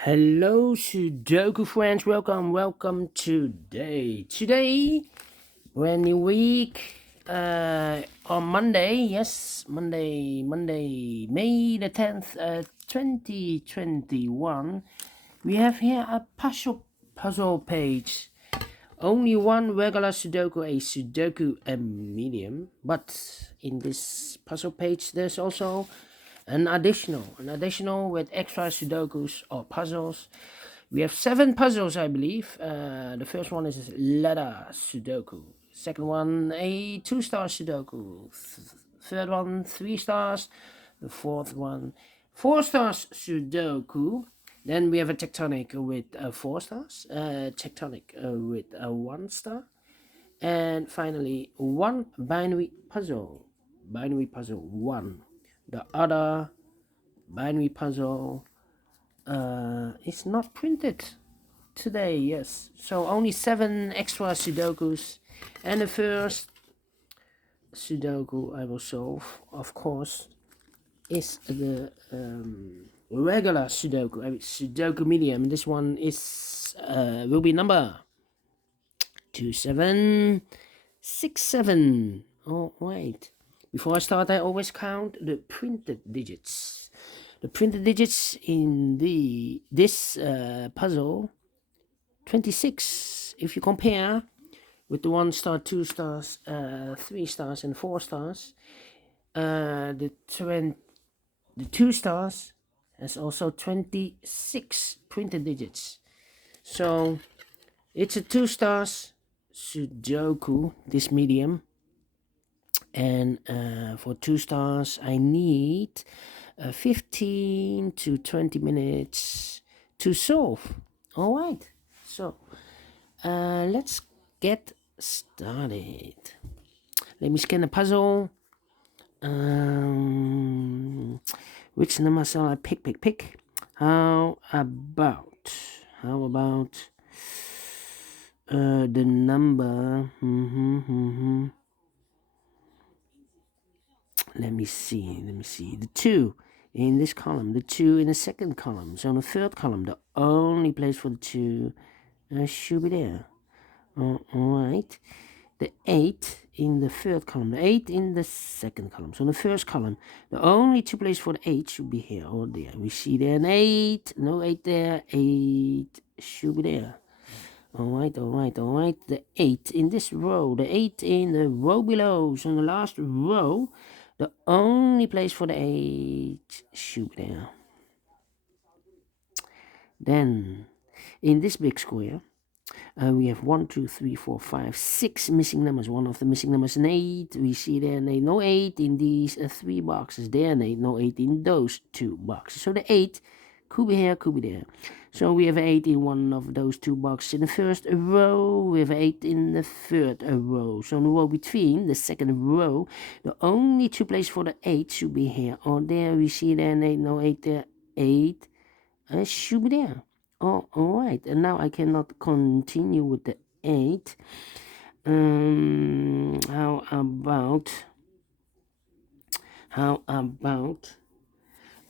Hello, Sudoku friends. Welcome today. Today, brand new week. On Monday, yes, Monday, May the 10th, 2021. We have here a puzzle page. Only one regular Sudoku, a Sudoku Medium. But in this puzzle page, there's also an additional with extra Sudokus or puzzles. We have 7 puzzles, I believe. The first one is letter Sudoku. Second one, a 2-star Sudoku. Third one, 3 stars. The fourth one, 4 stars Sudoku. Then we have a tectonic with 4 stars. Tectonic with a 1 star. And finally, one binary puzzle. Binary puzzle 1. The other binary puzzle is not printed today, yes. So only 7 extra Sudokus. And the first Sudoku I will solve, of course, is the regular Sudoku. Sudoku Medium. This one is will be number 2767. Oh, wait. Before I start, I always count the printed digits. The printed digits in this puzzle, 26. If you compare with the 1 star, 2 stars, 3 stars, and 4 stars, the 2 stars has also 26 printed digits. So it's a 2 stars Sudoku, this medium. And for 2 stars, I need 15 to 20 minutes to solve. All right, so let's get started. Let me scan the puzzle. Which number shall I pick? How about the number? Let me see. The 2 in this column, the 2 in the second column. So in the third column, the only place for the 2 should be there. All right. The 8 in the third column, the 8 in the second column. So in the first column, the only 2 places for the 8 should be here or there. We see there an 8, no 8 there, 8 should be there. All right. The 8 in this row, the 8 in the row below. So in the last row, the only place for the 8 should be there. Then, in this big square, we have 1, 2, 3, 4, 5, 6 missing numbers. One of the missing numbers is an 8. We see there an 8, no 8 in these 3 boxes. There an 8, no 8 in those 2 boxes. So the 8 could be here, could be there. So we have 8 in one of those 2 boxes in the first row. We have 8 in the third row. So in the row between, the second row, the only 2 places for the 8 should be here or there. We see there an 8, no 8 there, 8 should be there. Oh, all right. And now I cannot continue with the 8. How about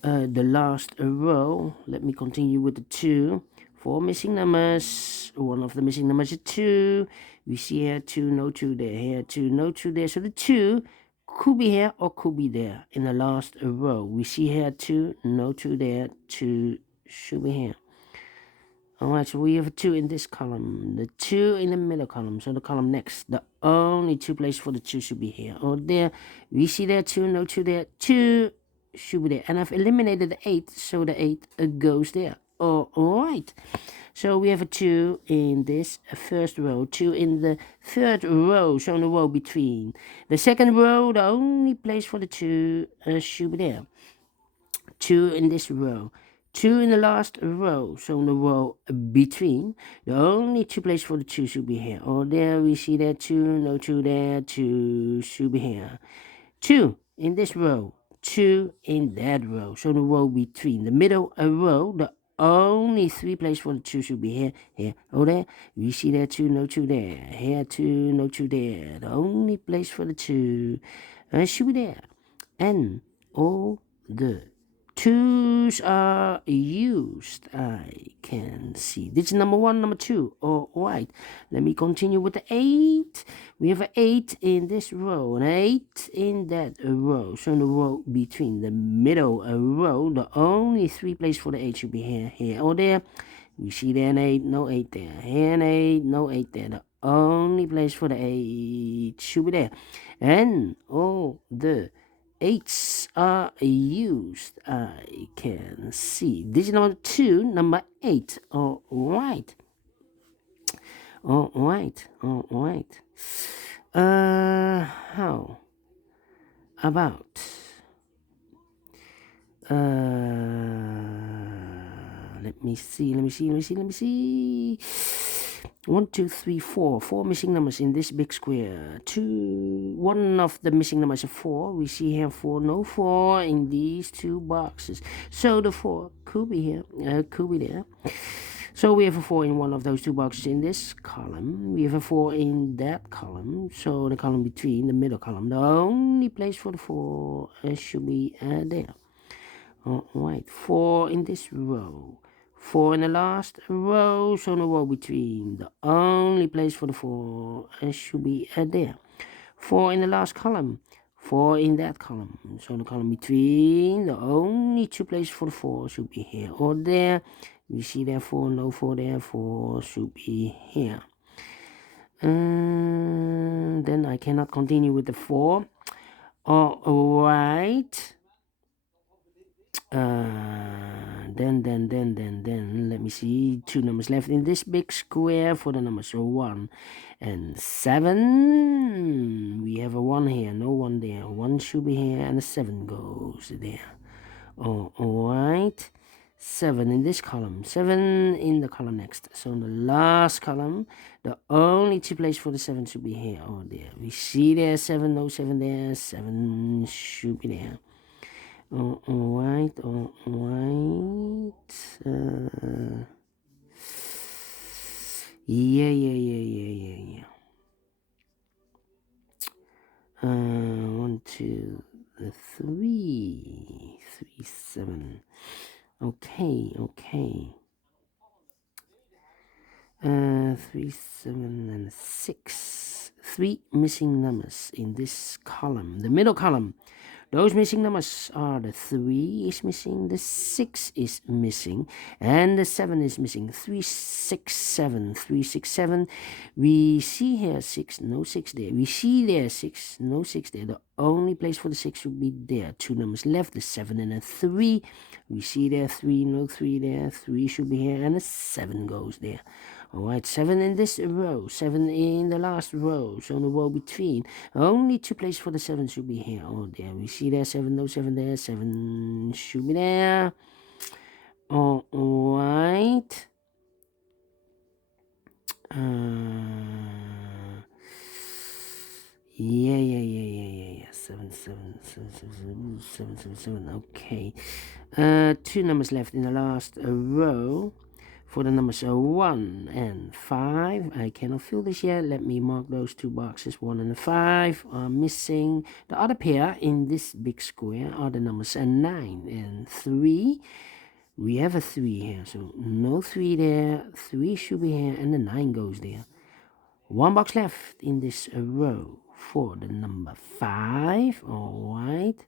the last row? Let me continue with the 2. 4 missing numbers. One of the missing numbers is 2. We see here 2, no 2 there. Here 2, no 2 there. So the 2 could be here or could be there in the last row. We see here 2, no 2 there. 2 should be here. Alright, so we have a 2 in this column, the 2 in the middle column, so the column next. The only 2 places for the 2 should be here or there. We see there 2, no 2 there, 2 should be there. And I've eliminated the 8, so the 8 goes there. Oh, alright. So we have a 2 in this first row, 2 in the third row, so in the row between. The second row, the only place for the 2 should be there. 2 in this row. 2 in the last row, so in the row between, the only 2 places for the 2 should be here or there. We see that 2, no 2 there, 2 should be here. 2 in this row, 2 in that row, so in the row between, the middle row, the only 3 places for the 2 should be here or there. We see that 2, no 2 there, here 2, no 2 there, the only place for the 2 should be there. And all the Twos are used. I can see. This is number 1, number 2. All right. Let me continue with the 8. We have an 8 in this row, an 8 in that row. So in the row between the middle row, the only 3 places for the 8 should be here, or there. We see there an 8, no 8 there. Here an 8, no 8 there. The only place for the 8 should be there. And all the 8s are used. I can see. This is number 2, number 8. All right. All right. All right. How about let me see. 1, 2, 3, 4. 4 missing numbers in this big square. 1 of the missing numbers is 4. We see here 4, no 4 in these 2 boxes. So the 4 could be here, could be there. So we have a 4 in one of those 2 boxes in this column. We have a 4 in that column. So the column between, the middle column, the only place for the 4 should be there. All right, 4 in this row. 4 in the last row, so in the row between, the only place for the 4 should be there. 4 in the last column, 4 in that column, so in the column between, the only 2 places for the 4 should be here or there. We see there 4, no 4 there, 4 should be here. Then I cannot continue with the 4. All right. Then let me see, 2 numbers left in this big square for the numbers 1 and 7. We have a 1 here, no 1 there. 1 should be here and a 7 goes there. All right, 7 in this column, 7 in the column next. So in the last column, the only 2 places for the 7 should be here or there. We see there 7, no 7 there. 7 should be there. All right. Yeah. 1, 2, 3, 3, 7. Okay. 3, 7, and 6. 3 missing numbers in this column, the middle column. Those missing numbers are the 3 is missing, the 6 is missing, and the 7 is missing. 3, 6, 7. 3, 6, 7. We see here 6, no 6 there. We see there 6, no 6 there. The only place for the 6 would be there. 2 numbers left, the 7 and a 3. We see there 3, no 3 there. 3 should be here, and the 7 goes there. All right, 7 in this row, 7 in the last row, so in the row between. Only 2 places for the 7 should be here or there. We see there 7, no 7 there. 7 should be there. All right. Yeah. 7, 7, 7, 7, 7, 7, 7. Okay. 2 numbers left in the last row. For the numbers 1 and 5, I cannot fill this yet. Let me mark those 2 boxes. 1 and 5 are missing. The other pair in this big square are the numbers 9 and 3. We have a 3 here, so no 3 there. 3 should be here, and the 9 goes there. 1 box left in this row for the number 5. All right.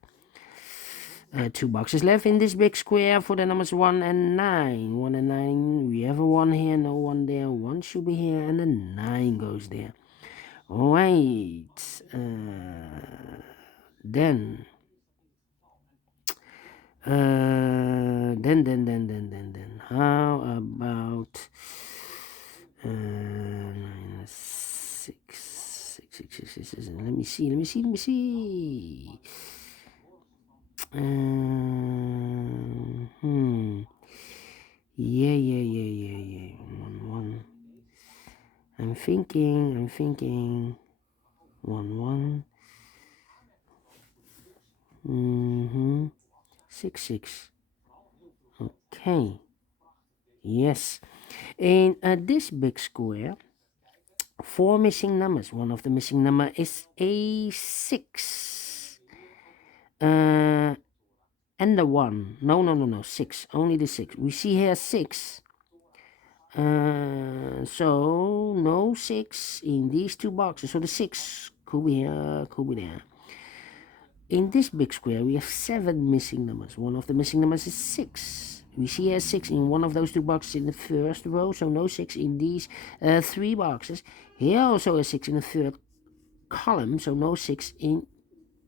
2 boxes left in this big square for the numbers 1 and 9. 1 and 9, we have a 1 here, no 1 there. 1 should be here, and the 9 goes there. All right. Then. How about 6. Let me see. Yeah. 1. I'm thinking. 1. 6. Okay. Yes. In this big square, 4 missing numbers. One of the missing number is a 6. and the 1. No, 6. Only the 6. We see here 6. So no 6 in these two boxes. So the 6 could be here, could be there. In this big square, we have 7 missing numbers. One of the missing numbers is 6. We see here 6 in one of those two boxes in the first row, so no 6 in these 3 boxes. Here also a 6 in the third column, so no 6 in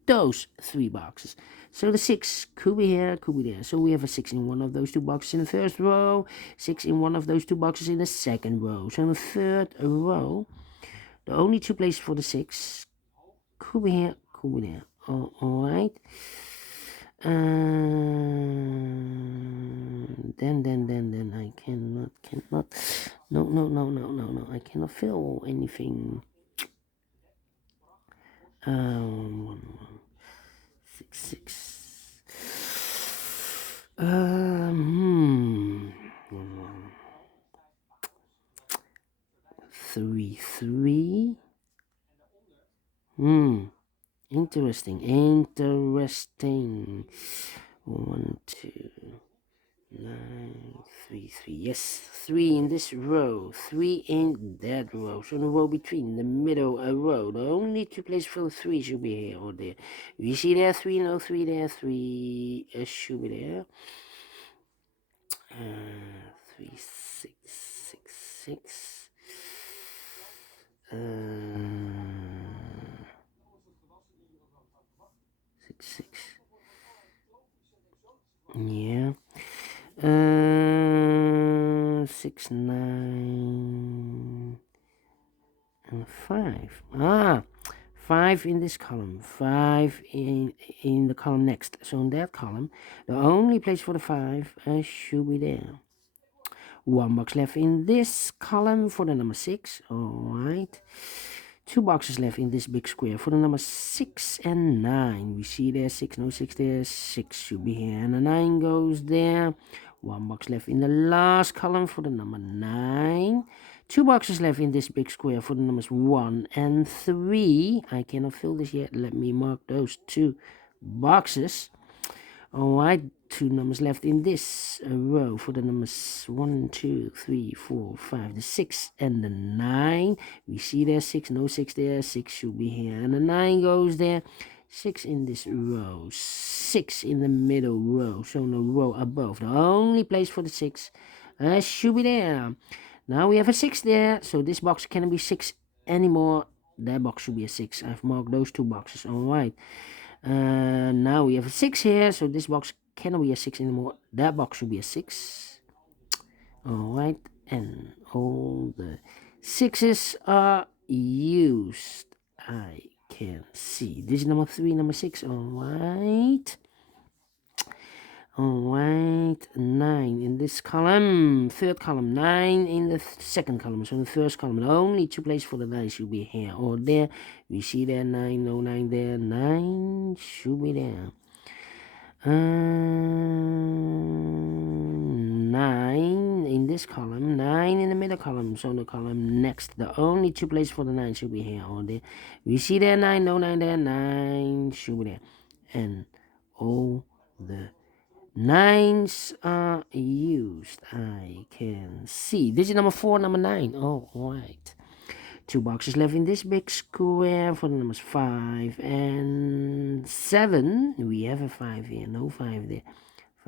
those 3 boxes. So the 6 could be here, could be there. So we have a 6 in one of those two boxes in the first row, 6 in one of those two boxes in the second row. So in the third row, the only 2 places for the 6 could be here, could be there. Alright. Then I cannot. No. I cannot fill anything. 1, 6. 3, 3. Interesting. 1, 2, 9, 3, 3. Yes, 3 in this row, 3 in that row. So the row between, the middle row. The only 2 places for the 3 should be here or there. You see there 3, no 3 there, 3 should be there. 3, 6, 6, 6. 6. Yeah. 6, 9, and 5. 5 in this column. 5 in the column next. So in that column, the only place for the 5 should be there. 1 box left in this column for the number 6. Alright. 2 boxes left in this big square for the number 6 and 9. We see there 6, no 6 there, 6 should be here, and the 9 goes there. 1 box left in the last column for the number 9. 2 boxes left in this big square for the numbers 1 and 3. I cannot fill this yet. Let me mark those 2 boxes. Alright, 2 numbers left in this row for the numbers 1, 2, 3, 4, 5, the 6 and the 9. We see there 6, no 6 there, 6 should be here, and the 9 goes there. 6 in this row, 6 in the middle row, so no row above. The only place for the 6 should be there. Now we have a 6 there, so this box cannot be 6 anymore. That box should be a 6. I've marked those 2 boxes. Alright. Now we have a 6 here, so this box cannot be a 6 anymore. That box should be a 6. Alright, and all the 6s are used. I can see. This is number 3, number 6. Alright. Alright, 9 in this column, third column, 9 in the second column. So in the first column, the only 2 places for the 9 should be here or there. We see there 9, no 9 there, 9 should be there. 9 in this column, 9 in the middle column. So in the column next, the only 2 places for the 9 should be here or there. We see there 9, no 9 there, 9 should be there. And all the 9s are used. I can see. This is number 4, number 9. Oh, alright. 2 boxes left in this big square for the numbers 5 and 7. We have a 5 here, no 5 there.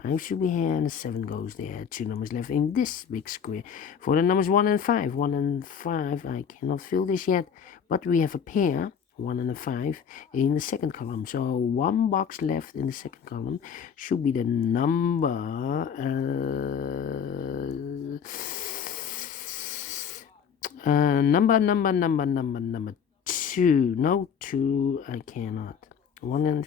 5 should be here and 7 goes there. 2 numbers left in this big square for the numbers 1 and 5. 1 and 5, I cannot fill this yet, but we have a pair. 1 and a 5 in the second column. So 1 box left in the second column should be the number number 2. No 2, I cannot. 1 and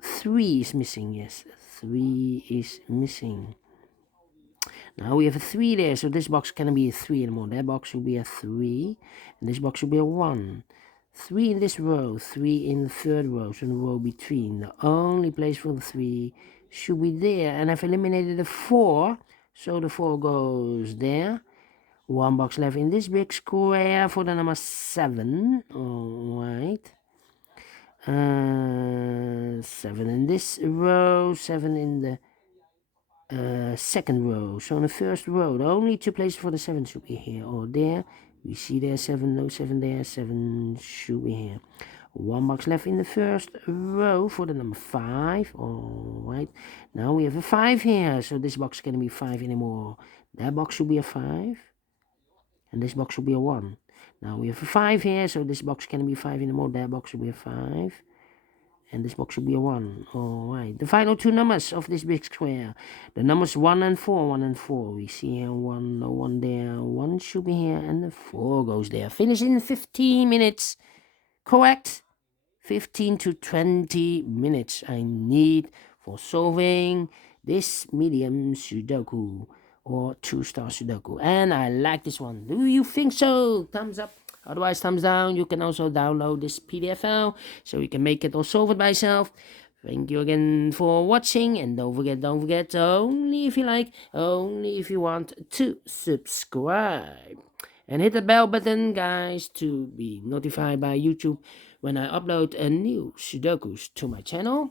3 is missing. Yes, 3 is missing. Now we have a 3 there, so this box cannot be a 3 anymore. That box should be a 3, and this box should be a 1. 3 in this row, 3 in the third row, so in the row between. The only place for the 3 should be there. And I've eliminated the 4, so the 4 goes there. 1 box left in this big square for the number 7. Alright. 7 in this row, 7 in the second row. So in the first row, the only two places for the 7 should be here or there. We see there 7, no 7 there, 7 should be here. One box left in the first row for the number 5. Alright, now we have a 5 here, so this box can't be 5 anymore. That box should be a 5, and this box should be a 1. Now we have a 5 here, so this box can't be 5 anymore. That box should be a 5, and this box should be a 1. Alright, the final two numbers of this big square, the numbers 1 and 4. 1 and 4, we see here 1, no 1 there, 1 should be here, and the 4 goes there. Finish in 15 minutes. Correct? 15 to 20 minutes I need for solving this medium Sudoku or 2-star Sudoku. And I like this one. Do you think so? Thumbs up. Otherwise, thumbs down. You can also download this PDF file so you can make it or solve it by yourself. Thank you again for watching, and don't forget, only if you like, only if you want, to subscribe. And hit the bell button, guys, to be notified by YouTube when I upload a new Sudokus to my channel.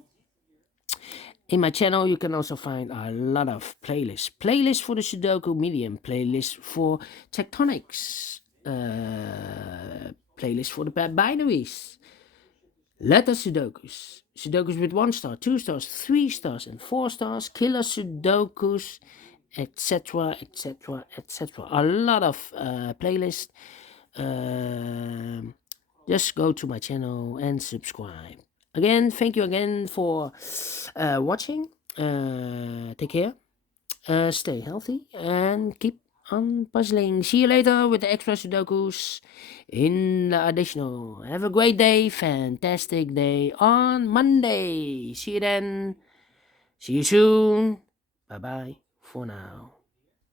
In my channel, you can also find a lot of playlists. Playlist for the Sudoku Medium, playlist for tectonics, playlist for the binaries, letter Sudokus, Sudokus with 1 star, 2 stars, 3 stars, and 4 stars, killer Sudokus, etc, etc, etc. A lot of playlists. Just go to my channel and subscribe. Again, thank you again for watching. Take care, stay healthy, and keep on puzzling. See you later with the extra Sudokus in the additional. Have a great day, fantastic day on Monday. See you then. See you soon. Bye bye for now.